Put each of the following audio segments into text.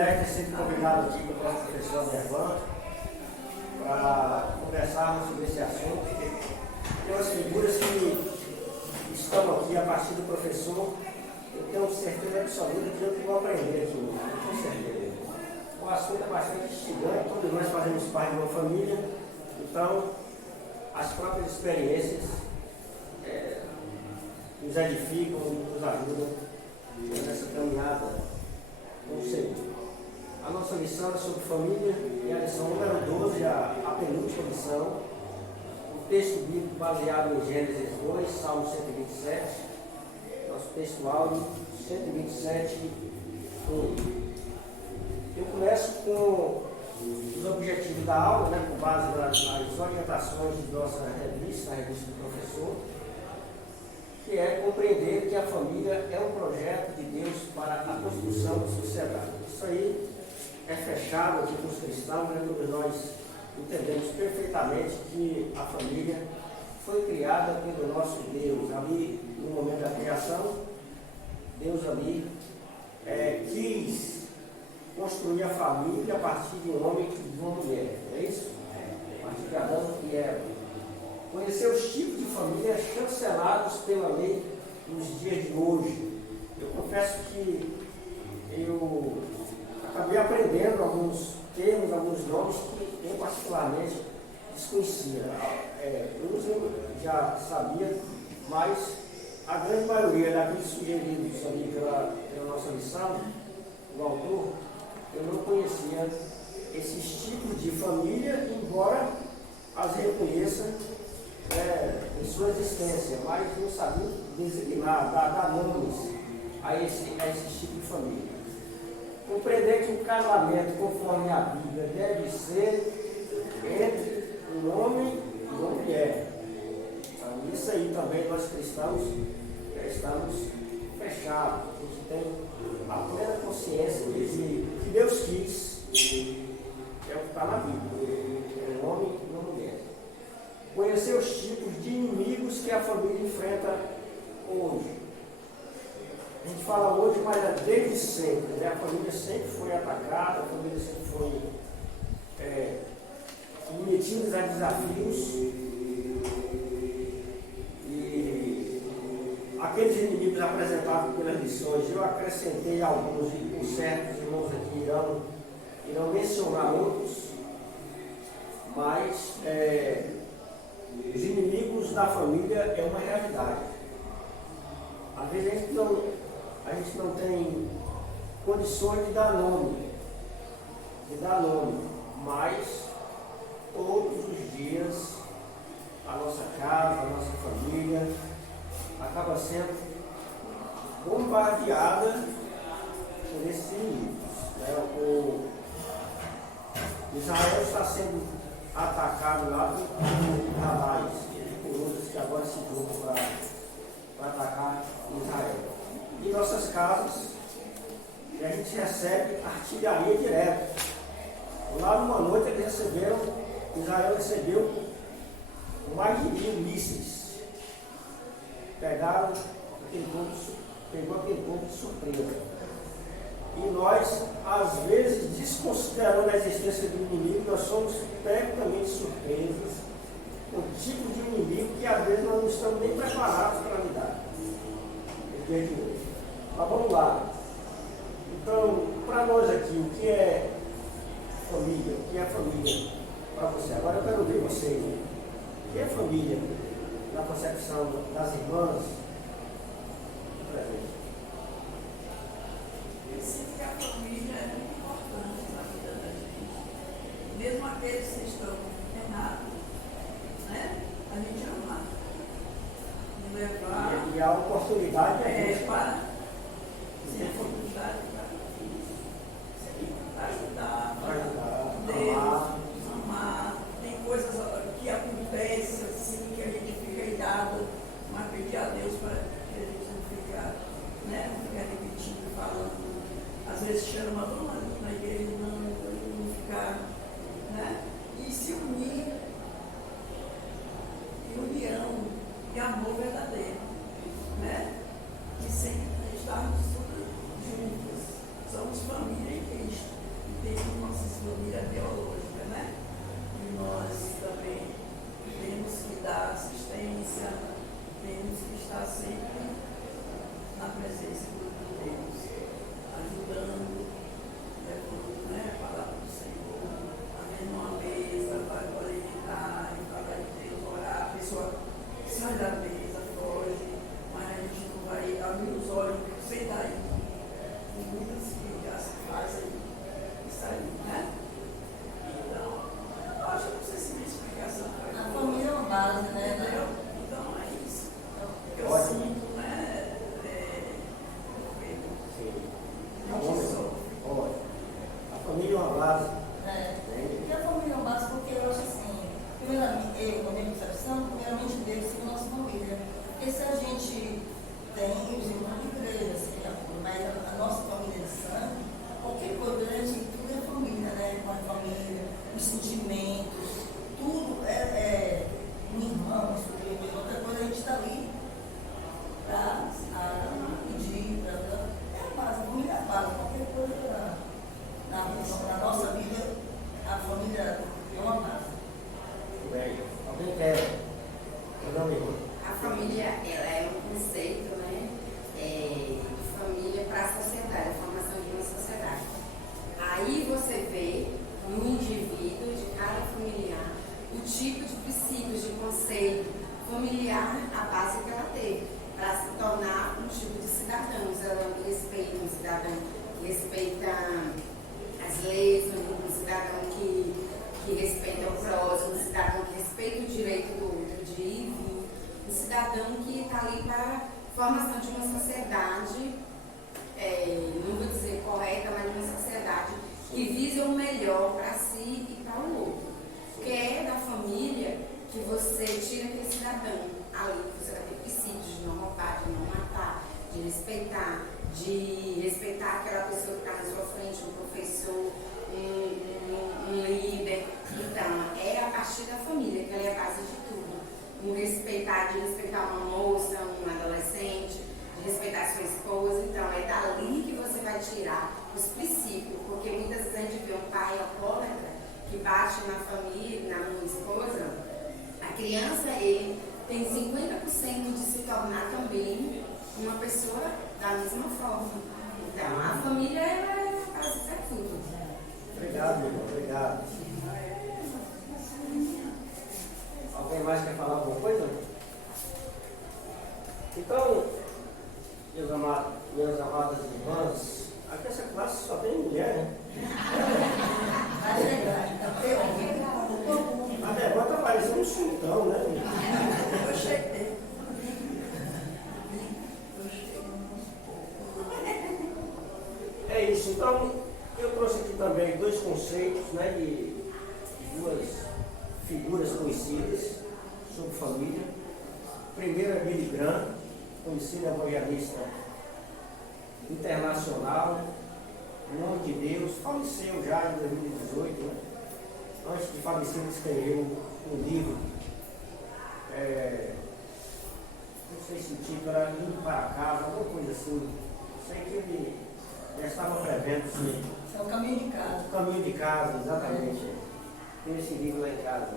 privilégio de ser convidado aqui pelo nosso professor Dervan para conversarmos sobre esse assunto. Tem umas figuras que estão aqui a partir do professor, eu tenho certeza absoluta que eu vou aprender aqui hoje, com certeza. O assunto é bastante instigante, todos nós fazemos parte de uma família, então as próprias experiências nos edificam, nos ajudam nessa caminhada com o Senhor. A nossa lição é sobre família, e a lição número 12, a penúltima lição, o texto bíblico baseado em Gênesis 2, Salmo 127, nosso texto áudio 127, 1. Eu começo com os objetivos da aula, com base nas orientações de nossa revista, a revista do professor, que é compreender que a família é um projeto de Deus para a construção da sociedade. Isso aí é fechado aqui com os cristãos, todos nós entendemos perfeitamente que a família foi criada pelo nosso Deus. Ali, no momento da criação, Deus ali quis construir a família a partir de um homem e de uma mulher, não é isso? A partir de Adão e Eva. Conhecer os tipos de família chancelados pela lei nos dias de hoje. Eu confesso que eu acabei aprendendo alguns termos, alguns nomes que eu particularmente desconhecia. Eu já sabia, mas a grande maioria daqueles sugeridos ali pela nossa lição, o autor, eu não conhecia esses tipos de família, embora as reconheça em sua existência, mas não sabia designar, dar nomes a esse tipo de família. Compreender que o casamento, conforme a Bíblia, deve ser entre um homem e uma mulher. Então, isso aí também nós cristãos já estamos fechados. A gente tem a plena consciência de que Deus quis, é o que está na Bíblia, é um homem e uma mulher. Conhecer os tipos de inimigos que a família enfrenta hoje. A gente fala hoje, mas é desde sempre, né? A família sempre foi atacada, a família sempre foi submetida a desafios. E aqueles inimigos apresentados pelas lições, eu acrescentei alguns, e por certo os irmãos aqui irão mencionar outros, mas os inimigos da família é uma realidade. Às vezes a gente não tem condições de dar nome, mas todos os dias a nossa casa, a nossa família acaba sendo bombardeada por esses inimigos. O Israel está sendo atacado lá por Hamas e por outros que agora se grupam para atacar Israel. Em nossas casas, a gente recebe artilharia direto. Lá numa noite Israel recebeu mais de 1000 mísseis. Pegou aquele povo de surpresa. E nós, às vezes, desconsiderando a existência do inimigo, nós somos perfeitamente surpresos com o tipo de inimigo que às vezes nós não estamos nem preparados para lidar. Mas vamos lá. Então, para nós aqui, o que é família? O que é família para você? Agora eu quero ouvir vocês. O que é família na concepção das irmãs? Eu sinto que a família é muito importante na vida da gente. Mesmo aqueles que estão internados, né? A gente amar. Levar. E a oportunidade para ser oportunidade para ajudar, amar. Tem coisas que acontecem assim que a gente fica irado, mas pedir a Deus para que a gente não ficar repetindo, falando. Às vezes chama, vamos ali na igreja, não ficar, né? E se unir, em união, em amor verdadeiro, né? E sempre estarmos juntos. Somos família em Cristo. família biológica, né? E nós também temos que dar assistência, temos que estar sempre na presença de Deus, ajudando, levando, né, a palavra do Senhor, havendo uma mesa para orientar, e falar de Deus, orar, a pessoa sai da mesa, foge, mas a gente não vai abrir os olhos, sei daí, tem muitas que já se fazem isso aí, né? Então, eu acho que não sei se minha explicação foi A família é uma base, né? entendeu? Então é isso. Eu Ótimo. sinto, né? Sim. A gente sofre. Olha, a família é uma base. É. Né? E a família é uma base porque eu acho assim, primeiramente, eu, na minha concepção, primeiramente Deus e a nossa família. Porque se a gente tem os irmãos de igreja, assim, mas a nossa família de sangue, qualquer coisa, a gente, tudo é família, né? Com a família, os sentimentos, tudo é um irmão, um sobrinho, outra coisa, a gente está ali para pedir, é a base, a família é a base, qualquer coisa na nossa vida, a família é uma base. Muito bem. Alguém quer? Meu nome A família, ela é um conceito, né, de família para a sociedade, a formação de uma sociedade. Aí você vê no indivíduo de cada familiar o tipo de princípios, de conceito familiar, a base que ela teve, para se tornar um tipo de cidadão, um cidadão que respeita, um cidadão que respeita as leis, um cidadão que respeita o próximo, um cidadão que respeita o direito do outro de ir e vir, um cidadão que está ali para a formação de uma sociedade, não vou dizer correta, mas de uma sociedade que visa o melhor para si e para o outro. Porque é da família que você tira aquele cidadão ali, que você vai ter princípios de não roubar, de não matar, de respeitar aquela pessoa que está na sua frente, um professor, um líder. Então, é a partir da família, que ela é a base de tudo. De respeitar uma moça, um adolescente, de respeitar sua esposa. Então, é dali que você vai tirar os princípios, porque muitas vezes a gente vê um pai alcoólatra que bate na família, na esposa, a criança, ele tem 50% de se tornar também uma pessoa da mesma forma. Então, a família é a base para tudo. Obrigado, meu irmão. Obrigado. Alguém mais quer falar alguma coisa? Então, minhas amadas irmãs, aqui essa classe só tem mulher, né? Mas é verdade, A Débora tá parecendo um sultão, né? Eu cheguei. É isso. Então, eu trouxe aqui também dois conceitos, né, de duas figuras conhecidas sobre família. Primeiro é Billy Graham, conhecido evangelista internacional, em nome de Deus, faleceu já em 2018, né? Antes de falecer, ele escreveu um livro, não sei se o título era Indo para Casa, alguma coisa assim. Sei que ele já estava prevendo sim. é o caminho de casa. O caminho de casa, exatamente. Tem esse livro lá em casa.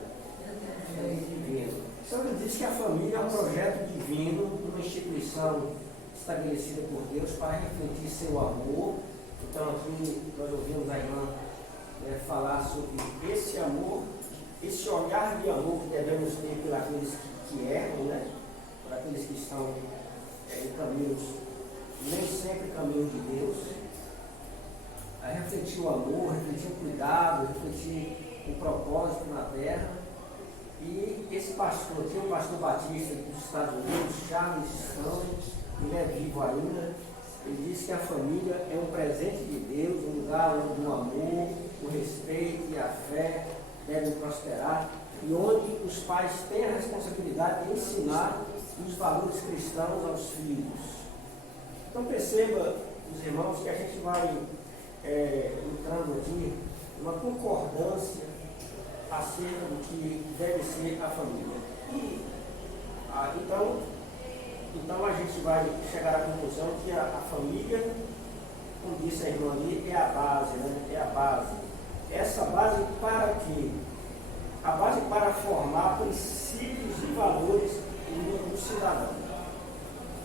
É divino. Então ele diz que a família é um projeto divino, uma instituição estabelecida por Deus para refletir seu amor. Então aqui nós ouvimos a irmã falar sobre esse amor, esse olhar de amor que devemos ter por aqueles que erram, né? Por aqueles que estão em caminhos, nem sempre caminhos de Deus. A refletir o amor, refletir o cuidado, refletir o propósito na terra. E esse pastor aqui, o pastor Batista dos Estados Unidos, Charles Stanley, ele é vivo ainda. Ele diz que a família é um presente de Deus, um lugar onde o amor, o respeito e a fé devem prosperar e onde os pais têm a responsabilidade de ensinar os valores cristãos aos filhos. Então perceba, os irmãos, que a gente vai entrando aqui numa concordância acerca do que deve ser a família. Então a gente vai chegar à conclusão que a família, como disse a irmã ali, é a base, né? É a base, Essa base para quê? A base para formar princípios e valores do cidadão.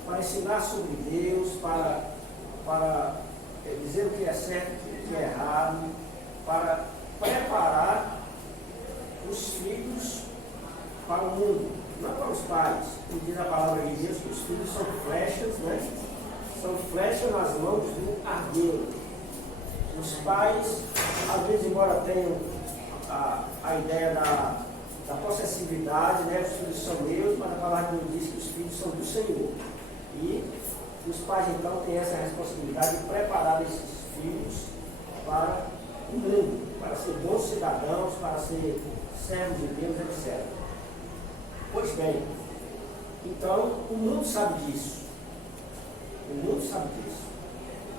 Para ensinar sobre Deus, para dizer o que é certo e o que é errado, para preparar os filhos para o mundo, não para os pais. Como diz a palavra de Deus, que os filhos são flechas, né? São flechas nas mãos do ardeiro. Os pais, às vezes, embora tenham a ideia da possessividade, né? Os filhos são meus, mas a palavra de Deus diz que os filhos são do Senhor. E os pais, então, têm essa responsabilidade de preparar esses filhos para o mundo, para ser bons cidadãos, para ser servos de Deus, etc. Pois bem, então, o mundo sabe disso. O mundo sabe disso.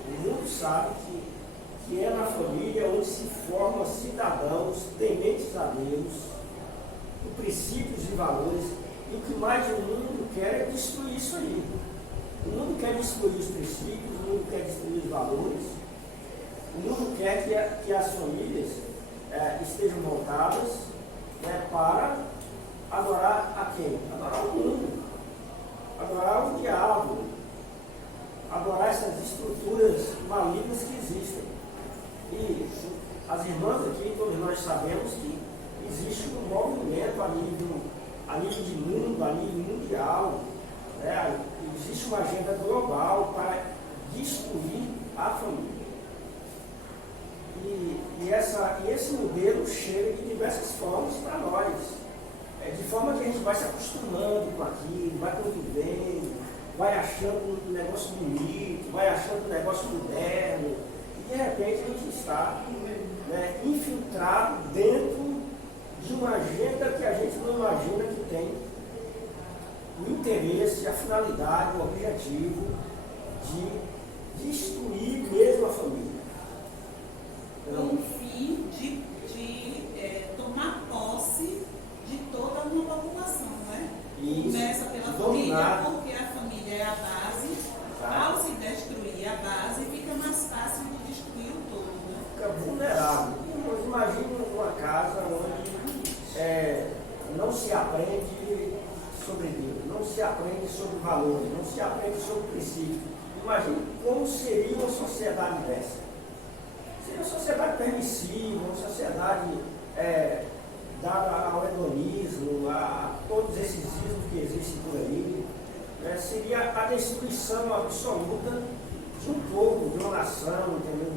O mundo sabe que é na família onde se formam cidadãos tementes a Deus, com princípios e valores, e o que mais o mundo quer é destruir isso aí. O mundo quer destruir os princípios, o mundo quer destruir os valores, o mundo quer que as famílias estejam montadas, né, para adorar a quem? Adorar o mundo, adorar o diabo, adorar essas estruturas malignas que existem. E as irmãs aqui, todos nós sabemos que existe um movimento a nível de mundo, a nível mundial, né? Existe uma agenda global para destruir a família. E esse modelo chega de diversas formas para nós. De forma que a gente vai se acostumando com aquilo, vai convivendo, vai achando um negócio bonito, vai achando um negócio moderno, e de repente a gente está, né, infiltrado dentro de uma agenda que a gente não imagina que tem o interesse, a finalidade, o objetivo de destruir mesmo a família. Com o fim de tomar posse de toda uma população, né? Isso. Começa pela família, porque a família é a base. Ao se destruir a base, fica mais fácil de destruir o todo, né? Fica vulnerável. Imagina uma casa onde não se aprende sobre Deus, não se aprende sobre valores, não se aprende sobre princípios. Imagine como seria uma sociedade dessa. Seria uma sociedade permissiva, uma sociedade dada ao hedonismo, a todos esses ismos que existem por aí. Seria a destruição absoluta de um povo, de uma nação, entendeu?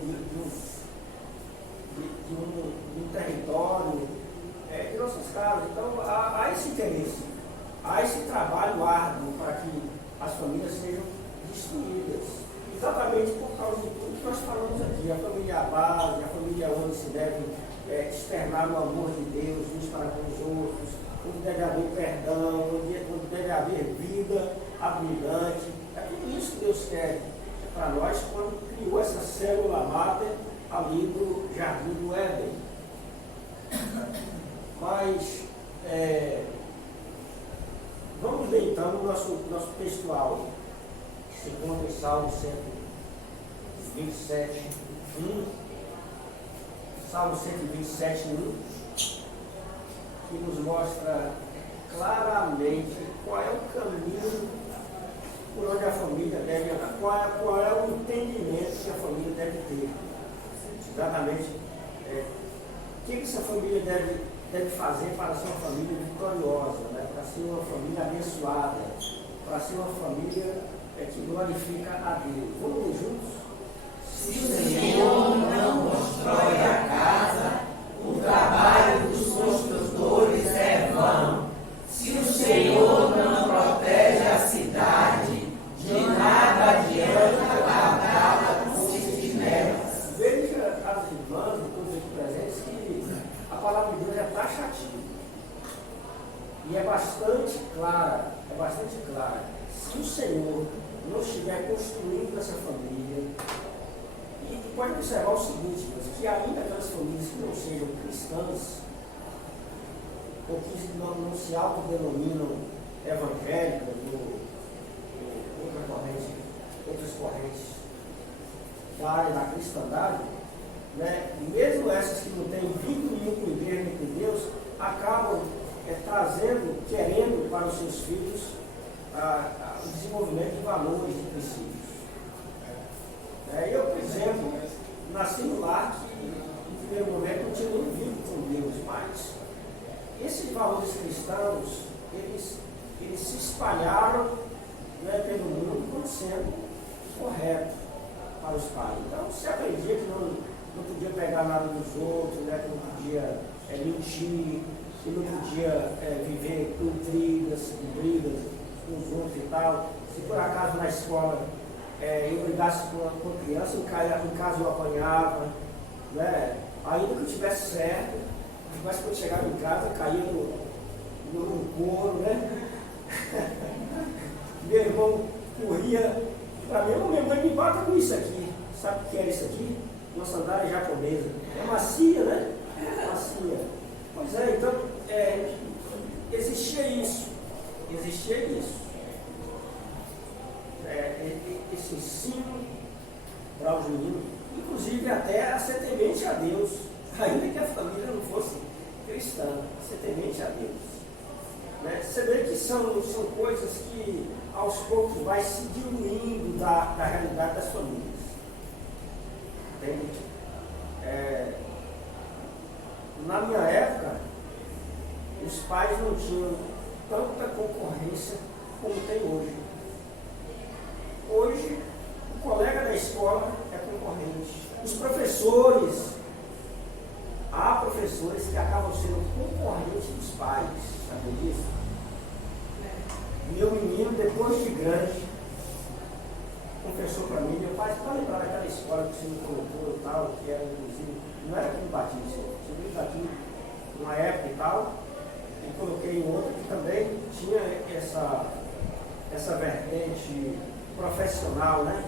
De um território, de nossas casas. Então, há esse interesse, há esse trabalho árduo para que as famílias sejam destruídas. Exatamente por causa de tudo que nós falamos aqui. A família é a base, a família é onde se deve externar o amor de Deus uns para com os outros, onde deve haver perdão, onde deve haver vida abundante. É tudo isso que Deus quer para nós quando criou essa célula máter ali do Jardim do Éden. Mas vamos ver então o nosso textual, que se encontra em Salmo 127, 1. Salmo 127, 1, que nos mostra claramente qual é o caminho por onde a família deve andar, qual é o entendimento que a família deve ter. Exatamente o que essa família deve fazer para ser uma família vitoriosa, né? Para ser uma família abençoada, para ser uma família que glorifica a Deus. Vamos ler juntos? Se o Senhor não constrói a casa, o trabalho dos construtores é vão. Se o Senhor não protege a cidade, de nada adianta guardá-la com sentinelas. Veja as irmãs e todos aqui presentes que a palavra de Deus é taxativa. E é bastante clara, Se o Senhor não estiver construindo essa família, e pode observar o seguinte, que ainda aquelas famílias que não sejam cristãs, ou que não se autodenominam evangélicas, outras correntes da área da cristandade, né, mesmo essas que não têm vínculo nenhum com a igreja nem com Deus, acabam trazendo, querendo para os seus filhos o desenvolvimento de valores, de princípios. Eu, por exemplo, nasci no lar que, no primeiro momento, não tinha nenhum vínculo com Deus, mas esses valores cristãos, eles se espalharam, né, pelo mundo como sendo correto para os pais. Então, se aprendia que não podia pegar nada dos outros, né, que não podia mentir, que não podia viver com intrigas, com brigas com os outros e tal. Se por acaso na escola eu brigasse com a criança, em casa eu apanhava, né, ainda que eu estivesse certo, mas quando chegava em casa caía no couro, né? Meu irmão corria para mim, minha mãe me bata com isso aqui. Sabe o que era isso aqui? Uma sandália japonesa. É macia, né? Macia. Pois é, então existia isso. Esse ensino para os meninos, inclusive até a ser temente a Deus, ainda que a família não fosse cristã, ser temente a Deus. Né? Você vê que são coisas que aos poucos vai se diluindo da realidade das famílias. Entende? Na minha época, os pais não tinham tanta concorrência como tem hoje. Hoje, o colega da escola é concorrente. Os professores, há professores que acabam sendo concorrentes dos pais, sabe disso? Meu menino, depois de grande, confessou para mim, meu pai, está lembrando daquela escola que você me colocou e tal, que era inclusive, não era aqui no Batista, você viu aqui numa época e tal, e coloquei em outra que também tinha essa vertente profissional, né?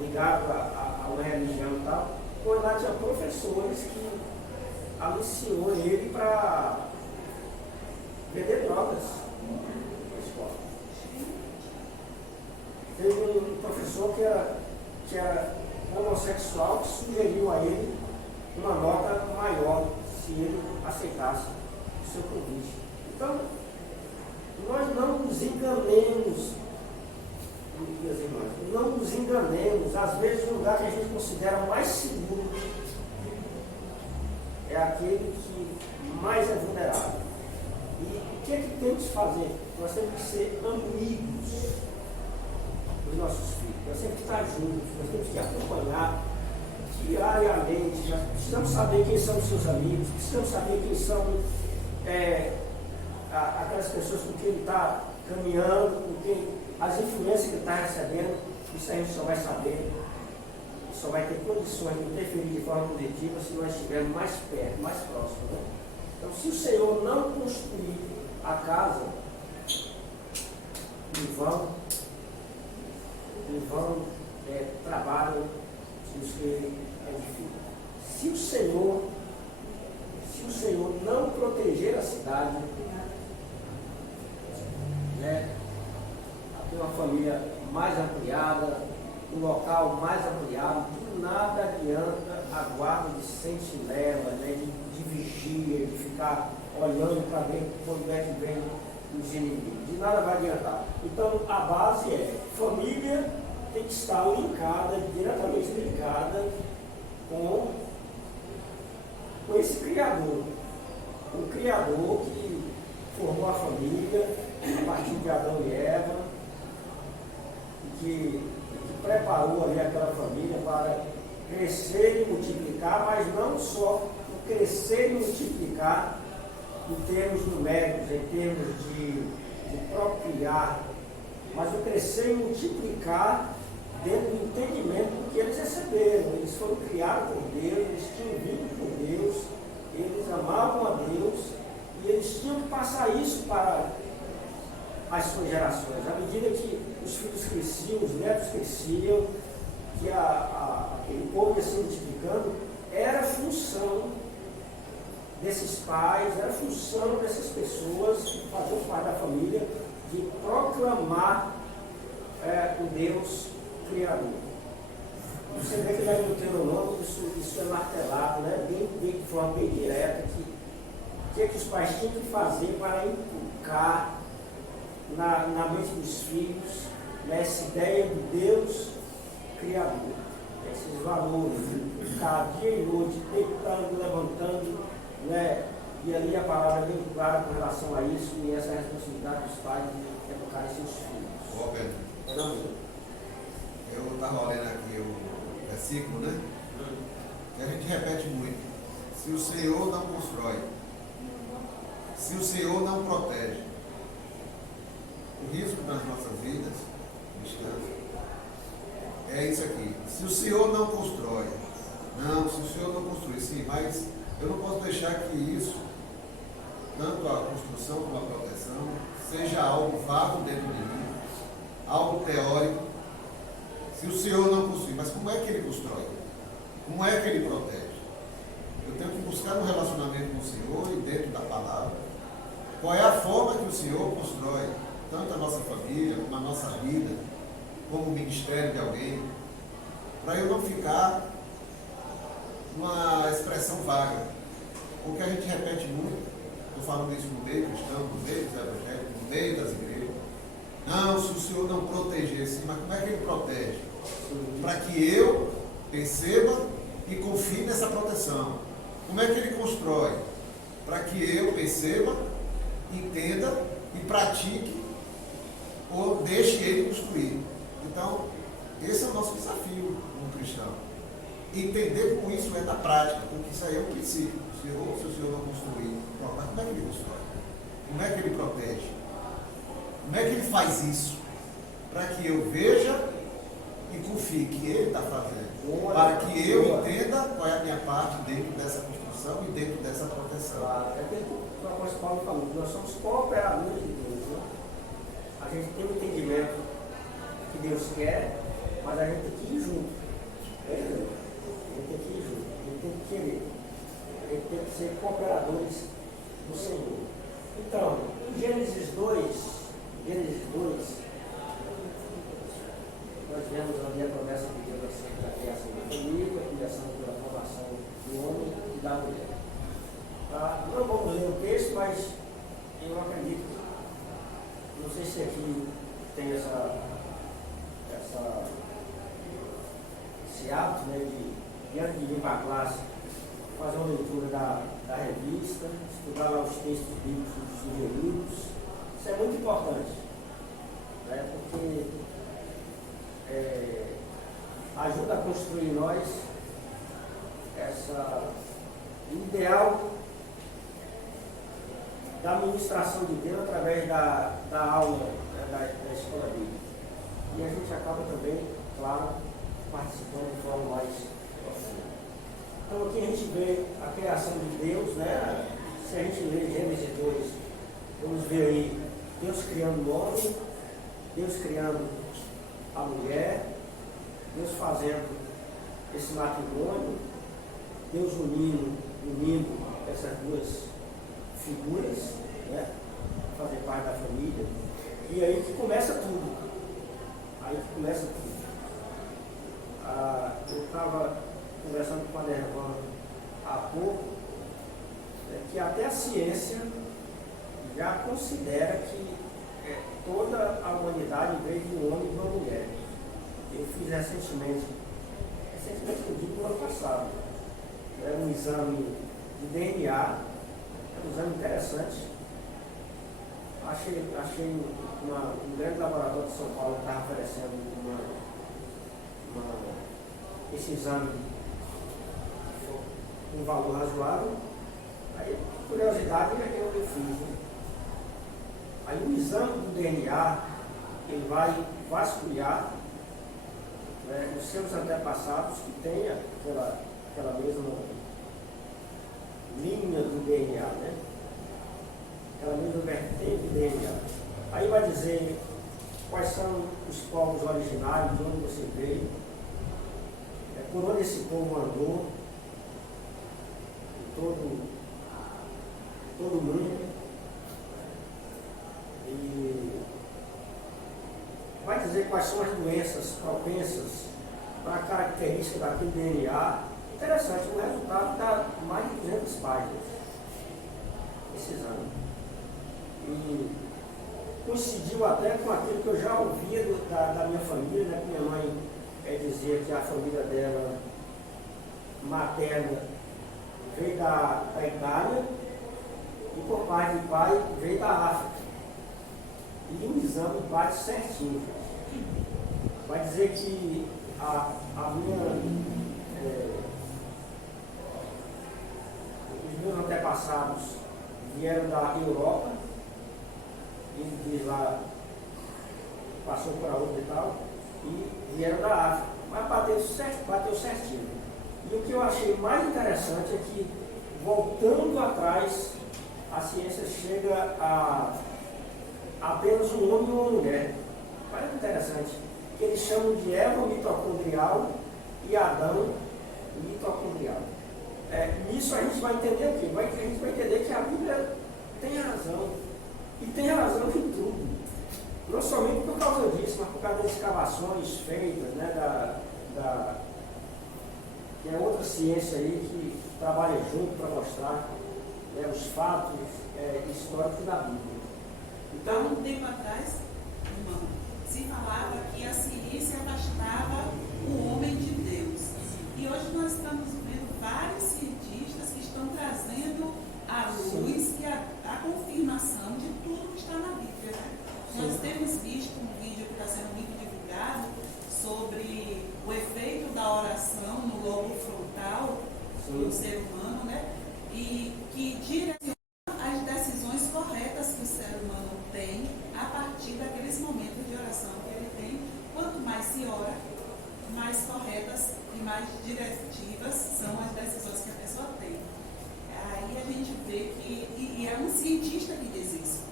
Ligado a uma religião e tal. Pois lá tinha professores que aliciou ele para vender drogas na escola. Teve um professor que era homossexual que sugeriu a ele uma nota maior se ele aceitasse o seu convite. Então, nós não nos enganemos, minhas irmãs, não nos enganemos. Às vezes o lugar que a gente considera mais seguro é aquele que mais é vulnerável. E o que é que temos que fazer? Nós temos que ser amigos dos nossos filhos, nós temos que estar juntos, nós temos que acompanhar diariamente. Nós precisamos saber quem são os seus amigos, precisamos saber quem são aquelas pessoas com quem ele está caminhando, com quem as influências que ele está recebendo. Isso a gente só vai saber, só vai ter condições de interferir de forma positiva se nós estivermos mais perto, mais próximo. Né? Então, se o Senhor não construir a casa, em vão trabalham os que edificam. Se o Senhor não proteger a cidade, né, ter uma família mais ampliada, um local mais ampliado, de nada adianta a guarda de sentinela, né, de vigia, de ficar olhando para ver quando é que vem os inimigos. De nada vai adiantar. Então, a base é: família tem que estar linkada, diretamente linkada com esse Criador. O Criador que formou a família a partir de Adão e Eva, que preparou ali aquela família para crescer e multiplicar, mas não só crescer e multiplicar em termos numéricos, em termos de procriar, mas o crescer e multiplicar dentro do entendimento que eles receberam. Eles foram criados por Deus, eles tinham vindo por Deus, eles amavam a Deus e eles tinham que passar isso para as suas gerações. À medida que os filhos cresciam, os netos cresciam, que aquele povo ia se multiplicando, era função desses pais, era função dessas pessoas que faziam parte da família, de proclamar o Deus Criador. Você vê que lá no Deuteronômio isso é martelado, né? De forma bem direta, que é que os pais tinham que fazer para inculcar na mente dos filhos, né, essa ideia de Deus Criador, esses valores, ficar dia e noite, deitando, levantando, né? E ali a palavra é bem clara com relação a isso, e essa é a responsabilidade dos pais de educar seus filhos. Ó, Pedro, eu estava olhando aqui o versículo, né? Que a gente repete muito. Se o Senhor não constrói, se o Senhor não protege, o risco das nossas vidas cristãs é isso aqui. Se o Senhor não constrói, se o Senhor não construir, sim, mas eu não posso deixar que isso, tanto a construção como a proteção, seja algo vago dentro de mim, algo teórico. Se o Senhor não construir, mas como é que Ele constrói? Como é que Ele protege? Eu tenho que buscar um relacionamento com o Senhor e dentro da palavra. Qual é a forma que o Senhor constrói tanto a nossa família, como a nossa vida, como o ministério de alguém, para eu não ficar uma expressão vaga. Porque a gente repete muito, estou falando isso no meio cristão, no meio dos evangélicos, no meio das igrejas. Não, se o Senhor não protegesse, mas como é que Ele protege? Para que eu perceba e confie nessa proteção. Como é que Ele constrói? Para que eu perceba, entenda e pratique ou deixe Ele construir. Então, esse é o nosso desafio como cristão. Entender como isso é da prática, porque isso aí é um princípio. Se o Senhor não construir, mas como é que Ele constrói? Como é que Ele protege? Como é que Ele faz isso? Para que eu veja e confie que Ele está fazendo. Para que eu entenda qual é a minha parte dentro dessa construção e dentro dessa proteção. É aquilo que o apóstolo Paulo falou, nós somos cooperadores de Deus. Né? A gente tem um entendimento que Deus quer, mas a gente tem que ir junto. A gente tem que ir junto, a gente tem que querer. A gente tem que ser cooperadores do Senhor. Então, em Gênesis 2, nós vemos ali a promessa de Deus acerca da criação da família, a criação pela formação do homem e da mulher. Tá? Não vamos ler o texto, mas eu acredito, não sei se aqui tem esse hábito, né, de antes de vir para a classe, fazer uma leitura da revista, estudar lá os textos bíblicos sugeridos. Isso é muito importante, né, porque ajuda a construir em nós o ideal da ministração de Deus através da aula, né, da escola bíblica. E a gente acaba também, claro, participando de forma mais profunda. Então aqui a gente vê a criação de Deus, né? Se a gente lê Gênesis 2, vamos ver aí Deus criando o homem, Deus criando a mulher, Deus fazendo esse matrimônio, Deus unindo essas duas figuras, né? Fazer parte da família. E aí que começa tudo. Eu estava conversando com a Nervan há pouco, que até a ciência já considera que toda a humanidade veio de um homem e de uma mulher. Eu fiz recentemente eu digo no ano passado, um exame de DNA, um exame interessante. Achei um grande laboratório de São Paulo que estava oferecendo esse exame com um valor razoável. Aí, por curiosidade, eu fiz. Né? Aí o exame do DNA, ele vai vasculhar, né, os seus antepassados que têm aquela mesma linha do DNA, né? Aquela mesma vertente do DNA. Aí vai dizer quais são os povos originários, de onde você veio, por onde esse povo andou, todo mundo. E vai dizer quais são as doenças propensas para a característica daquele DNA. Interessante, o resultado dá mais de 200 páginas esse exame. E coincidiu até com aquilo que eu já ouvia da minha família, né? Minha mãe dizia que a família dela materna veio da Itália e por parte de pai veio da África. E o exame bate certinho. Vai dizer que os meus antepassados vieram da Europa, e de lá passou para outra e tal, e vieram da África. Mas bateu certinho. E o que eu achei mais interessante é que, voltando atrás, a ciência chega a apenas um homem e uma mulher. Olha que interessante. Que eles chamam de Eva mitocondrial e Adão mitocondrial. Nisso a gente vai entender o quê? A gente vai entender que a Bíblia tem razão. E tem razão em tudo. Não somente por causa disso, mas por causa das escavações feitas, né, que é outra ciência aí que trabalha junto para mostrar, né, os fatos históricos da Bíblia. Há um tempo atrás, irmão, se falava que a ciência afastava o homem de Deus. E hoje nós estamos vendo vários cientistas que estão trazendo à luz que a confirmação de tudo que está na Bíblia. Nós temos visto um vídeo que está sendo muito divulgado sobre o efeito da oração no lobo frontal do ser humano, né? E que direciona as decisões corretas que o ser humano tem a partir daqueles momentos de oração que ele tem. Quanto mais se ora, mais corretas e mais diretivas são as decisões que a pessoa tem. Aí a gente vê que, e é um cientista que diz isso,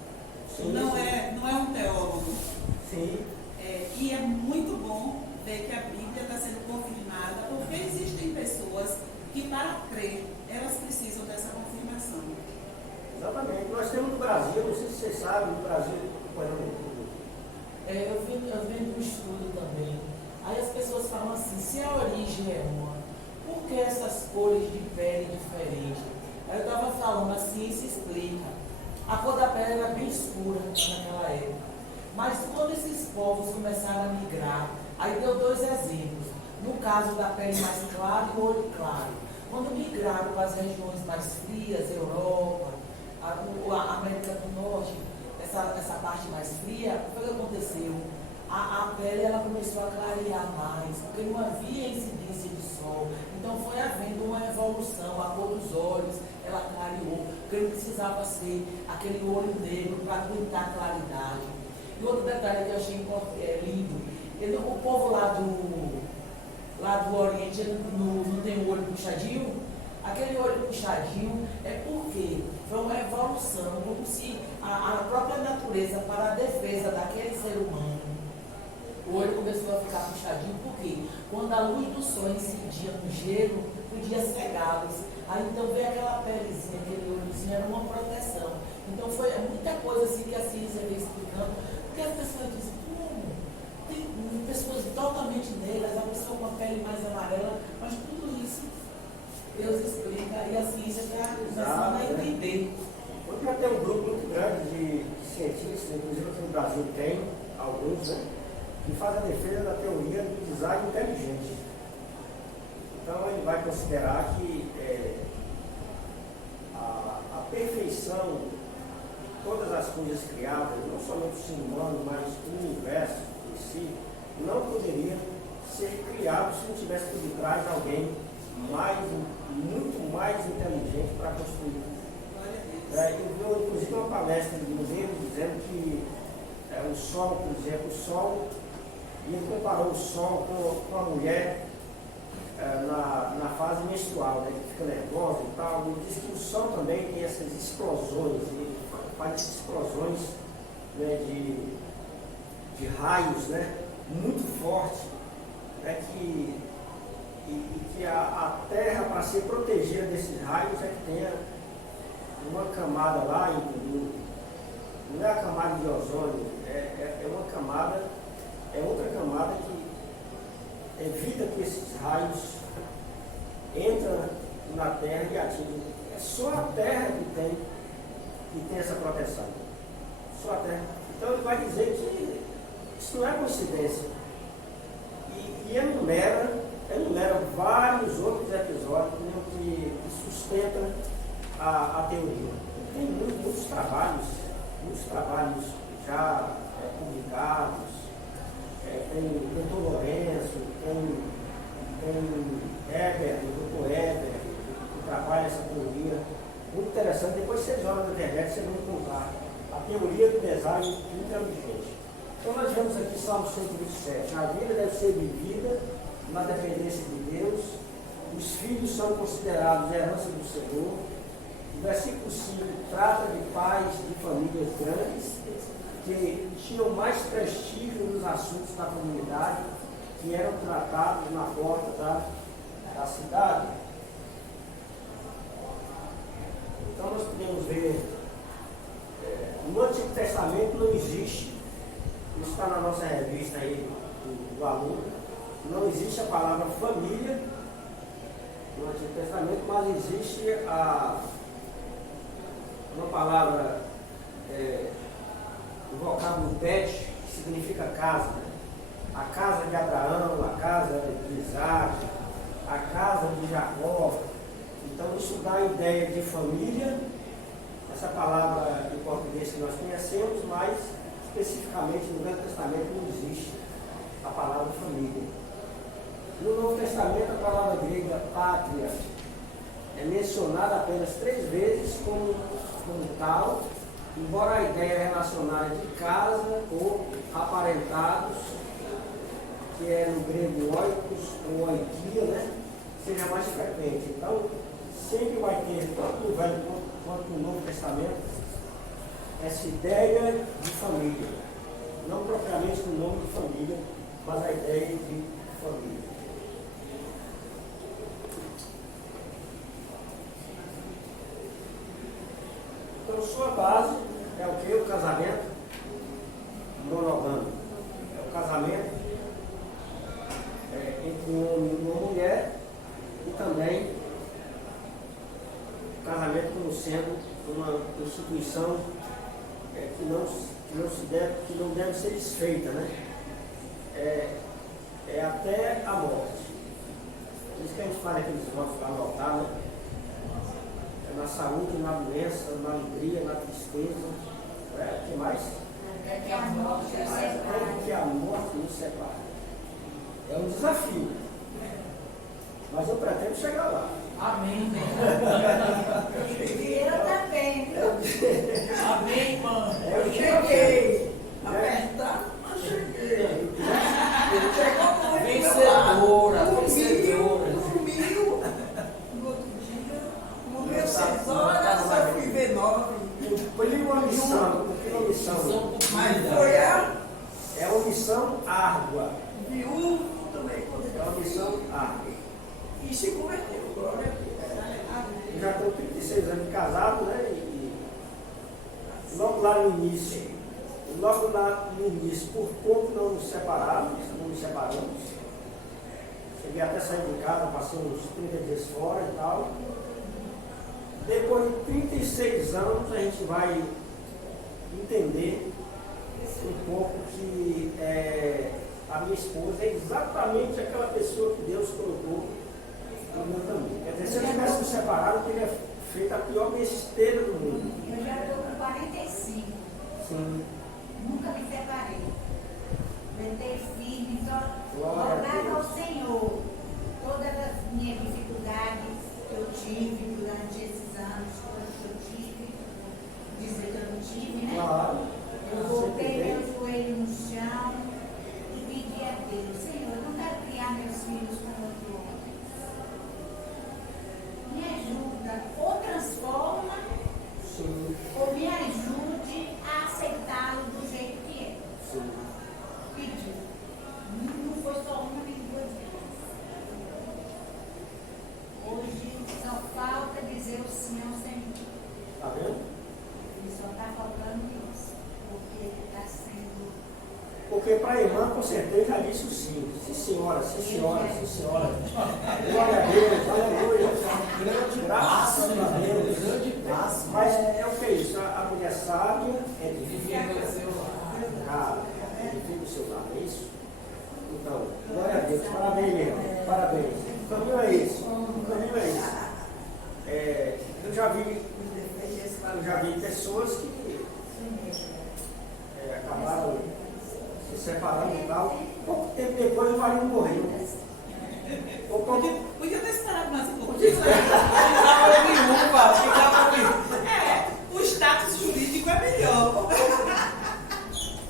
não é um teólogo. Sim. E é muito bom ver que a Bíblia está sendo confirmada, porque existem pessoas que, para crer, elas precisam dessa confirmação. Exatamente. Nós temos no Brasil, não sei se vocês sabem, no Brasil, eu vendo um estudo também. Aí as pessoas falam assim, se a origem é uma, por que essas cores de pele diferentes? Aí eu estava falando, a ciência explica. A cor da pele era bem escura naquela época. Mas quando esses povos começaram a migrar, aí deu 2 exemplos. No caso da pele mais clara e o olho claro. Quando migraram para as regiões mais frias, Europa, a América do Norte, essa parte mais fria, o que aconteceu? A pele ela começou a clarear mais, porque não havia incidência de sol. Então foi havendo uma evolução, a cor dos olhos, ela clareou, porque não precisava ser aquele olho negro para aguentar a claridade. E outro detalhe que eu achei lindo, o povo lá do Oriente não tem o olho puxadinho. Aquele olho puxadinho é porque foi uma evolução, como se a própria natureza, para a defesa daquele ser humano, o olho começou a ficar puxadinho, porque quando a luz do sol incidia no gelo, podia cegá-los. Aí então veio aquela pelezinha, aquele olhozinho, era uma proteção. Então foi muita coisa assim que a ciência veio explicando, porque as pessoas dizem, como? Tem pessoas totalmente negras, a pessoa com a pele mais amarela, mas tudo isso Deus explica e a ciência está começando a entender. Hoje já tem um grupo muito grande de cientistas, inclusive aqui no Brasil tem alguns, né, que fazem a defesa da teoria do design inteligente. Então ele vai considerar que a perfeição de todas as coisas criadas, não somente o ser humano, mas o universo em si, não poderia ser criado se não tivesse por detrás alguém muito mais inteligente para construir. Eu vi inclusive uma palestra de um livro dizendo que o Sol, por exemplo, e ele comparou o Sol com a mulher na fase menstrual, né, que fica nervosa e tal. Ele disse que o Sol também tem essas explosões, ele faz essas explosões, né, de raios, né, muito fortes, né, que a Terra, para ser protegida desses raios, é que tenha uma camada lá, não é a camada de ozônio, é outra camada que evita que esses raios entrem na terra e atingem. É só a terra que tem essa proteção. Só a terra. Então ele vai dizer que isso não é coincidência. E enumera vários outros episódios que sustentam a teoria. Tem muitos trabalhos já publicados. Tem o Dr. Lourenço, tem Heber, o Dr. Heber, que trabalha essa teoria. Muito interessante. Depois vocês olham na internet, vocês vão encontrar a teoria do design inteligente. Então nós vemos aqui Salmo 127. A vida deve ser vivida na dependência de Deus. Os filhos são considerados herança do Senhor. O versículo 5 trata de pais de famílias grandes que tinham mais prestígio nos assuntos da comunidade, que eram tratados na porta da cidade. Então nós podemos ver, no Antigo Testamento não existe, isso está na nossa revista aí do aluno, não existe a palavra família no Antigo Testamento, mas existe uma palavra, o vocábulo bet, que significa casa, né? A casa de Abraão, a casa de Isaac, a casa de Jacó. Então isso dá a ideia de família, essa palavra em português que nós conhecemos, mas especificamente no Velho Testamento não existe a palavra família. No Novo Testamento a palavra grega pátria é mencionada apenas 3 vezes como tal, embora a ideia relacionada de casa ou aparentados, que é no grego oikos ou oikia, né, seja mais frequente. Então, sempre vai ter, tanto no Velho quanto no Novo Testamento, essa ideia de família. Não propriamente no nome de família, mas a ideia de família. Então, sua base é o que? O casamento monogâmico. É o casamento entre um homem e uma mulher, e também o casamento como sendo uma instituição que não deve ser desfeita, né? É até a morte. Por isso que a gente faz aqueles votos para anotar, né? Na saúde, na doença, na alegria, na tristeza. O que mais? Até que a morte nos separe. Até que a morte nos separe. É um desafio. Mas eu pretendo chegar lá. Amém. E eu também. Amém, mano. Eu cheguei. Apertar, mas cheguei. Chegou muito. Vencedora, Dormiu. vencedora. No outro dia, morreu 6 horas, só fui ver 9. Cumpriu uma missão. Mas foi É uma missão árdua. viúvo também. É uma missão árdua. E se converteu, glória a Deus. Eu já estou 36 anos de casado, né? E logo lá no início, por pouco não nos separamos. Cheguei até sair de casa, passei uns 30 dias fora e tal. Depois de 36 anos, a gente vai entender um pouco que a minha esposa é exatamente aquela pessoa que Deus colocou no meu caminho. Quer dizer, se eu tivesse me separado, eu teria feito a pior besteira do mundo. Eu já estou com 45. Sim. Nunca me separei. Aguentei firme, só Glória a rogava Deus. ao Senhor todas as minhas dificuldades que eu tive durante esses anos, coisas que eu tive, dizer que eu não tive, né? Claro. Eu voltei meu joelho no chão e pedi a Deus, Senhor, eu não quero criar meus filhos com outro homem. Me ajuda, ou transforma, Sim. ou me ajude a aceitá-lo do jeito que é. Sim. Pediu. Não foi só uma nem 2 vezes. Hoje só falta dizer o sim ao Senhor. Tá vendo? E só está faltando isso. Porque ele está sendo. Porque porque para a irmã, com certeza, já disse o sim. Sim, senhora, sim, senhora, sim, senhora. Glória a Deus, aleluia. Grande Graças passo, a Deus. grande passo. Mas é o que é isso? A mulher sábia edifica Edifica seu lar. edifica o seu lar, é isso? Então, glória a Deus, parabéns mesmo, parabéns. O caminho é esse, o caminho é esse. Eu já vi pessoas que acabaram se separando e tal. Pouco tempo depois o marido morreu. Podia ter esperado mais um pouco. Ficava viúva, ficava viúva. O status jurídico é melhor.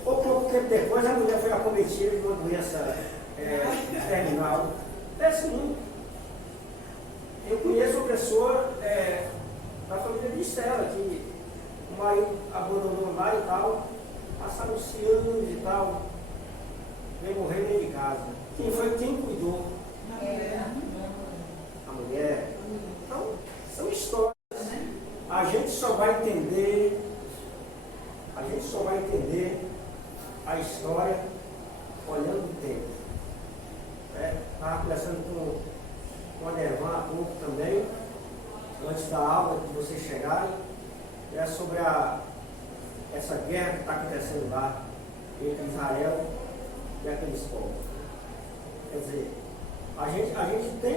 Pouco tempo depois a mulher foi acometida de uma doença terminal. Acontece muito. Eu conheço uma pessoa da família de Estela, que o marido abandonou lá e tal, passaram-se anos e tal, nem morrer nem de casa. Quem foi quem cuidou? A mulher. Então, são histórias. A gente só vai entender a história olhando o tempo. Estava conversando com a Dervan há pouco também, antes da aula, de vocês chegarem, sobre essa guerra que está acontecendo lá entre Israel e aqueles povos. Quer dizer, a gente tem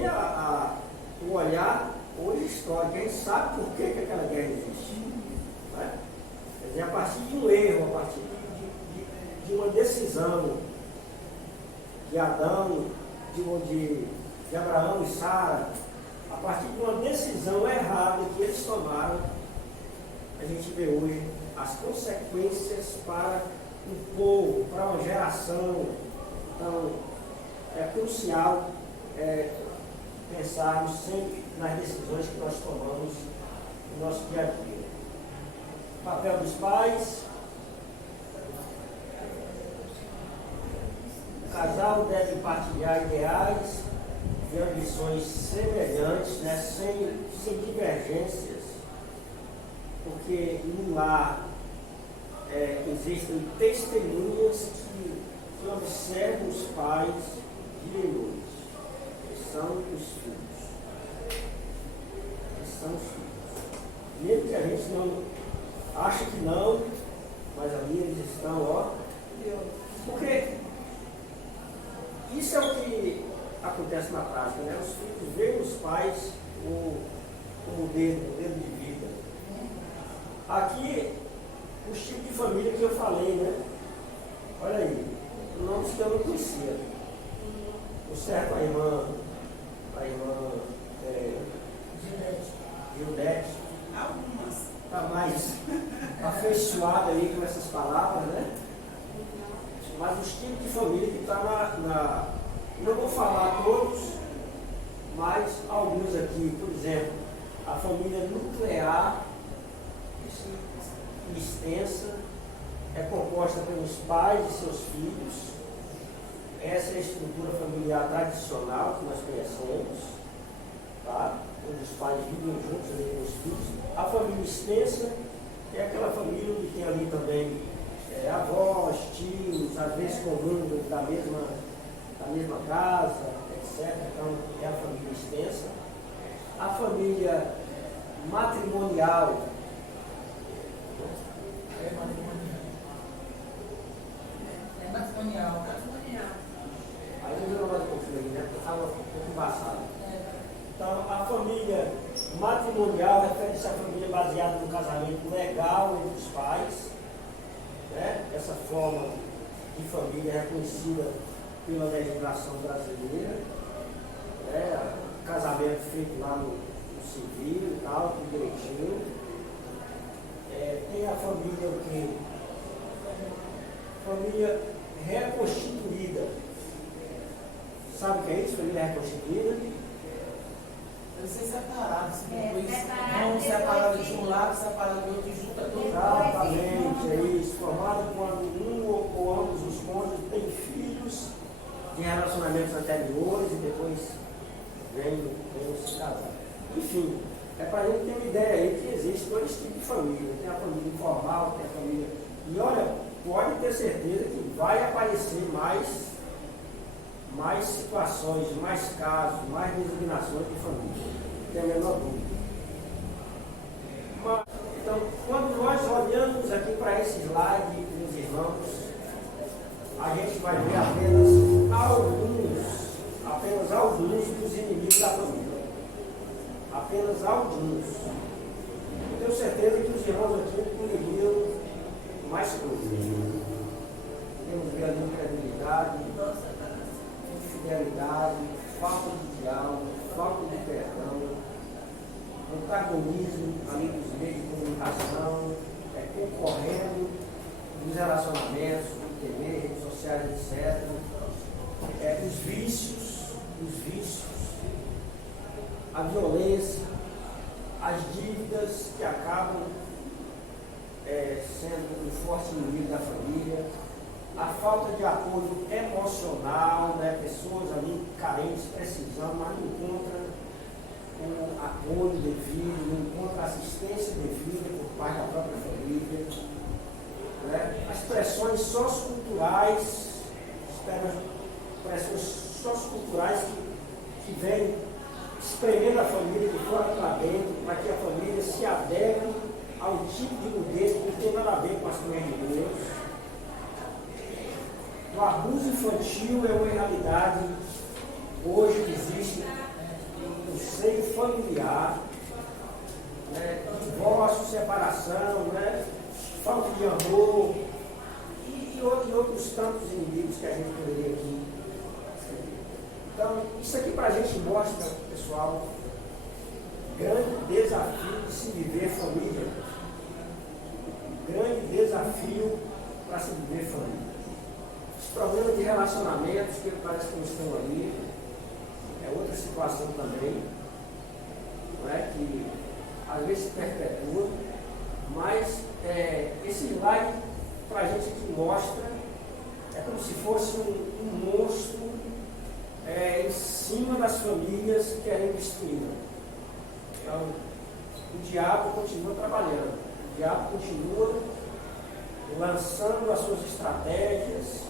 o olhar hoje histórico, a gente sabe por que aquela guerra existe. Né? Quer dizer, a partir de um erro, a partir de uma decisão de Adão, de Abraão e Sara, a partir de uma decisão errada que eles tomaram, a gente vê hoje as consequências para o povo, para uma geração. Então, é crucial pensarmos sempre nas decisões que nós tomamos no nosso dia a dia. O papel dos pais. O casal deve partilhar ideais e ambições semelhantes, né, sem divergências, porque no lar existem testemunhas que observam os pais direitos, que são os filhos. Mesmo que a gente não ache que não, mas ali eles estão, porque isso é o que acontece na prática, né? Os filhos veem os pais o modelo de vida. Aqui, os tipos de família que eu falei, né? Olha aí, nomes que eu não conhecia. O certo, a irmã Gildete, Algumas. está mais afeiçoada aí com essas palavras, né? Mas os tipos de família que está não vou falar todos, mas alguns aqui, por exemplo, a família nuclear extensa é composta pelos pais e seus filhos. Essa é a estrutura familiar tradicional que nós conhecemos, tá? Onde os pais vivem juntos ali com os filhos. A família extensa é aquela família que tem ali também avós, tios, às vezes comuns da mesma casa, etc. Então, é a família extensa. A família matrimonial. Matrimonial. Aí eu não vou confundir, né? Porque estava um pouco embaçado. Então, a família matrimonial refere-se à família baseada no casamento legal entre os pais, né? Essa forma de família é reconhecida pela legislação brasileira, né? Casamento feito lá no civil e tal, tudo direitinho. Tem a família o quê? Família reconstituída. Sabe o que é isso? Família reconstituída? Deve ser separado, separado, não separado de um lado, separado de outro, junta todo. Exatamente, é isso. Formado quando um ou ambos os cônjuges têm filhos de relacionamentos anteriores e depois vem se casar. Enfim, é para a gente ter uma ideia aí que existe dois tipos de família. Tem a família informal, tem a família. E olha, pode ter certeza que vai aparecer mais situações, mais casos, mais designações de família. Não tem a menor dúvida. Então, quando nós olhamos aqui para esse slide, meus irmãos, a gente vai ver apenas alguns dos inimigos da família. Apenas alguns. Eu tenho certeza que os irmãos aqui incluiriam mais coisas. Temos ver ali incredulidade, infidelidade, falta de diálogo, falta de perdão, antagonismo ali dos meios de comunicação, concorrendo nos relacionamentos, TV, redes sociais, etc. Os vícios, a violência, as dívidas que acabam sendo um forte inimigo da família, a falta de apoio emocional, né? Pessoas ali carentes, precisando, mas não encontram o apoio devido, não encontram assistência devida por parte da própria família. Né? As pressões socioculturais, que vêm espremendo a família de fora para dentro, para que a família se adeque ao tipo de nudez que não tem nada a ver com as coisas de Deus. O abuso infantil é uma realidade hoje que existe no seio familiar, né? Divórcio, separação, né? Falta de amor e outros tantos inimigos que a gente poderia aqui. Então, isso aqui para a gente mostra, pessoal, grande desafio de se viver família. Grande desafio para se viver família. Os problemas de relacionamentos que parece que não estão ali, é outra situação também, não é? Que às vezes se perpetua, mas esse slide para a gente aqui mostra, é como se fosse um monstro em cima das famílias querendo destruir. Então, o diabo continua trabalhando, o diabo continua lançando as suas estratégias,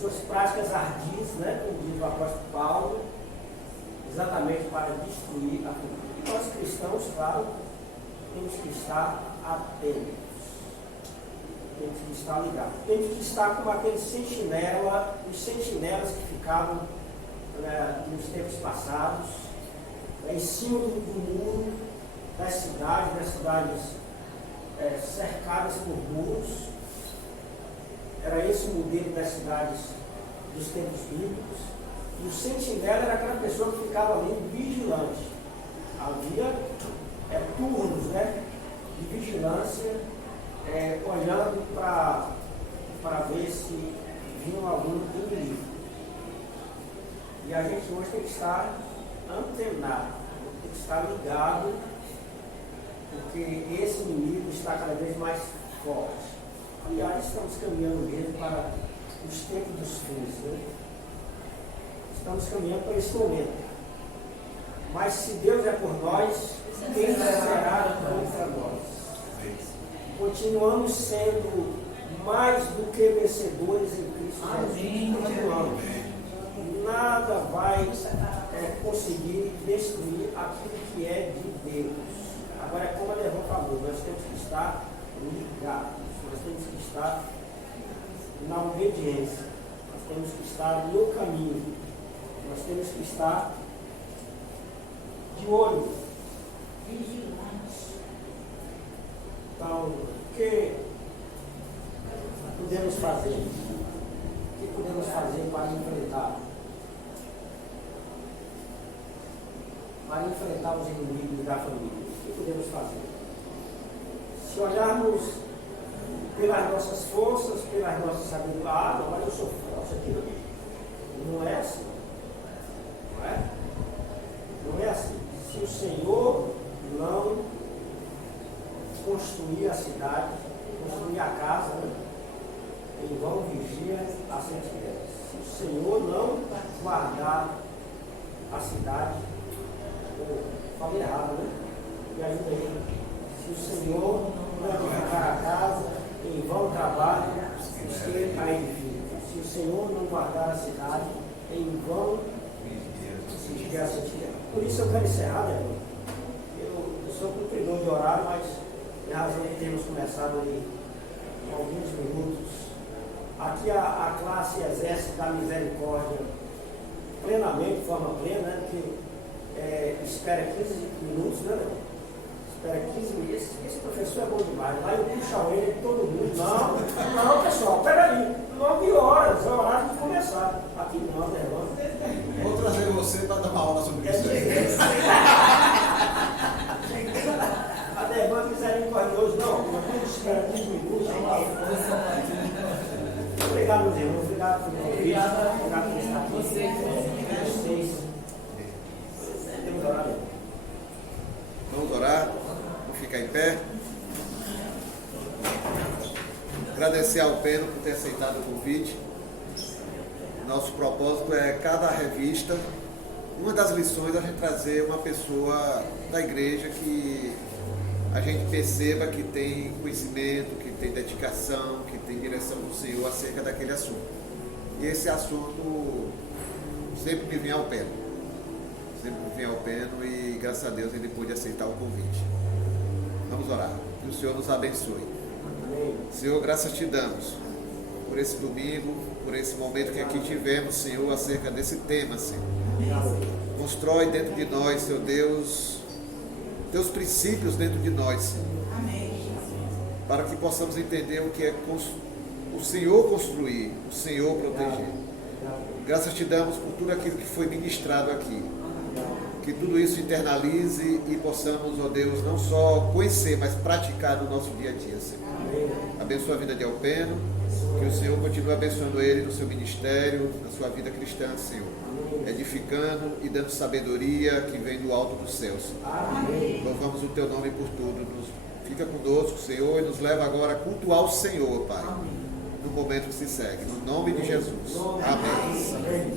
suas práticas ardis, né, como diz o apóstolo Paulo, exatamente para destruir a família. E nós cristãos, claro, temos que estar atentos, temos que estar ligados, temos que estar como aqueles os sentinelas que ficavam nos tempos passados, em cima do muro das cidades cercadas por muros. Era esse o modelo das cidades dos tempos bíblicos. E o sentinela era aquela pessoa que ficava ali vigilante. Havia turnos, né, de vigilância, olhando para ver se vinha algum inimigo. E a gente hoje tem que estar antenado, tem que estar ligado, porque esse inimigo está cada vez mais forte. Aliás, estamos caminhando mesmo para os tempos dos fins, né? Estamos caminhando para esse momento. Mas se Deus é por nós, quem será contra nós? Continuamos sendo mais do que vencedores em Cristo Jesus. Continuamos. Nada vai conseguir destruir aquilo que é de Deus. Agora, é como a Levão falou, nós temos que estar ligados. Nós temos que estar na obediência, nós temos que estar no caminho, nós temos que estar de olho. Vigilante. Então, o que podemos fazer? O que podemos fazer para enfrentar? Para enfrentar os inimigos da família? O que podemos fazer? Se olharmos pelas nossas forças, pelas nossas sabedoria, não, mas eu sou forte aqui. Não é assim. Não é? Não é assim. Se o Senhor não construir a cidade, construir a casa, né, em vão vigia a sentinela. Se o Senhor não guardar a cidade, falei errado, né? Me ajuda aí. Se o Senhor não edificar a casa, em vão trabalho os que a edificam. Se o Senhor não guardar a cidade, em vão se estiver a sentir. Por isso eu quero encerrar, né? Eu sou cumpridor de horário, mas em razão de termos começado ali alguns minutos. Aqui a classe exerce da misericórdia plenamente, de forma plena, né? Porque espera 15 minutos, né? Espera 15 minutos. Esse professor é bom demais. Lá eu puxo a orelha de todo mundo. Não, pessoal, peraí. 9 horas, é horário de começar. Aqui não, né, irmão? Vou trazer você para dar uma aula sobre isso aí. A demanda misericordioso, não. Não espera 15 minutos. Obrigado, meus irmãos. Obrigado por me ouvir. Obrigado por estar aqui. Vocês. Temos horário. Vamos orar, vamos ficar em pé. Agradecer ao Pedro por ter aceitado o convite. Nosso propósito é cada revista, uma das lições é a gente trazer uma pessoa da igreja que a gente perceba que tem conhecimento, que tem dedicação, que tem direção do Senhor acerca daquele assunto. E esse assunto sempre me vem ao pé. Sempre me vem ao pé e graças a Deus ele pôde aceitar o convite. Vamos orar. Que o Senhor nos abençoe. Senhor, graças te damos por esse domingo, por esse momento que aqui tivemos, Senhor, acerca desse tema, Senhor. Constrói dentro de nós, Senhor Deus, teus princípios dentro de nós, Senhor. Para que possamos entender o que é o Senhor construir, o Senhor proteger. Graças te damos por tudo aquilo que foi ministrado aqui. Que tudo isso internalize e possamos, ó Deus, não só conhecer, mas praticar no nosso dia a dia, Senhor. Abençoa a vida de Alpeno, que o Senhor continue abençoando ele no seu ministério, na sua vida cristã, Senhor. Edificando e dando sabedoria que vem do alto dos céus. Louvamos o teu nome por tudo. Fica conosco, Senhor, e nos leva agora a cultuar o Senhor, Pai, no momento que se segue. No nome de Jesus. Amém.